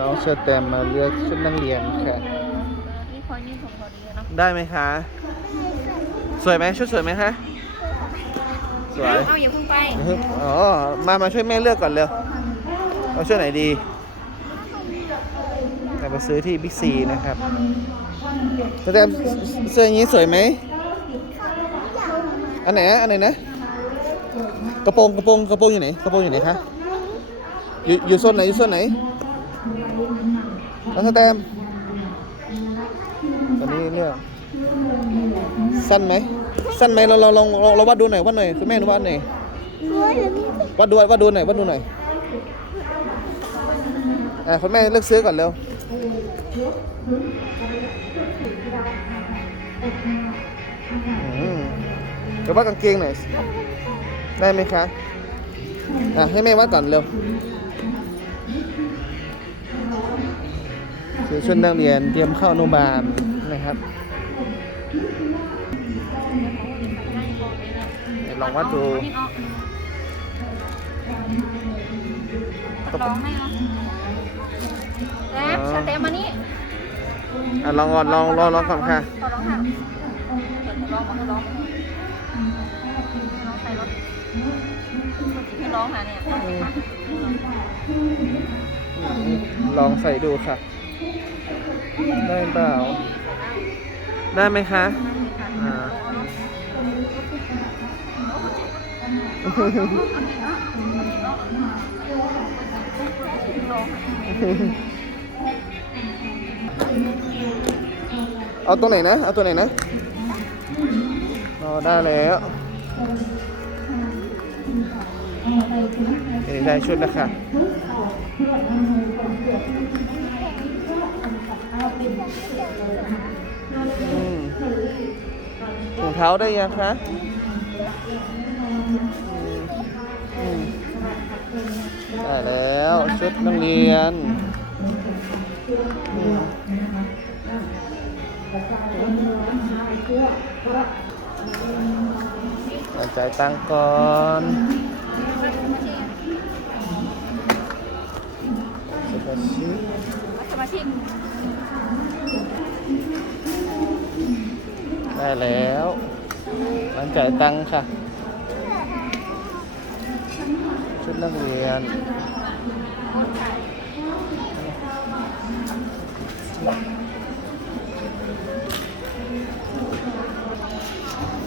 น้องเชอร์แตมมาเลือกชุดนักเรียนค่ะ นี่คอยนี่ผมพอดีเนาะได้ไหมคะ สวยไหมชุดสวยไหมคะ สวย เอาอย่าเพิ่งไป อ๋อ มามาช่วยแม่เลือกก่อนเร็ว เอาชุดไหนดีเราไปซื้อที่บิ๊กซีนะครับเชอร์แตมเสื้ออย่างนี้สวยไหม อันไหนนะอันไหนนะ กระโปรงกระโปรงกระโปรงอยู่ไหน กระโปรงอยู่ไหนคะอยู่อยู่โซนไหนอยู่โซนไหน น้องสแตมตอนนี้เลือกสั้นไหมสั้นไหมเราเราลองเราเราวัดดูหน่อยวัดหน่อยคุณแม่หนูวัดหน่อยวัดดูวัดดูหน่อยวัดดูหน่อยอ่าคุณแม่เลือกซื้อก่อนเร็วอืมเดี๋ยววัดกางเกงหน่อยได้ไหมคะอะให้แม่วัดก่อนเร็ว คือชุดนักเรียนเตรียมเข้าอนุบาลนะครับเดี๋ยวลองวัดดูนี่เนาะทดลองให้เนาะแล้วสเต็มมานี่อะลองก่อนลองลองลองก่อนค่ะทดลองค่ะเปิดทดลองมาทดลองลองใส่รถให้ร้องหาเนี่ยลองใส่ดูค่ะ ได้เปล่า ได้ไหมคะอ่าเอาตัวไหนนะ เอาตัวไหนนะอ๋อได้แล้วเอ้ได้ชุดแล้วค่ะ ถุงเท้าได้ยังคะได้แล้วชุดนักเรียนอืมอะจ่ายตังค์ก่อนสมาชิ สมาชิกได้แล้วมันจ่ายตังค์ค่ะ ชุดนักเรียน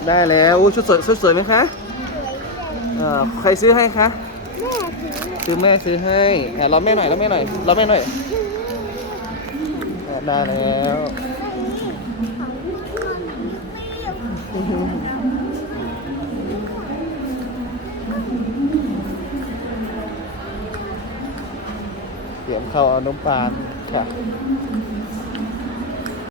ได้แล้วอู้ชุดสวยชุดสวยไหมคะเอ่อใครซื้อให้คะ ซื้อแม่ซื้อให้อะรอแม่หน่อยรอแม่หน่อยรอแม่หน่อยอะ ได้แล้วเตรียมเข้าอนุบาลค่ะ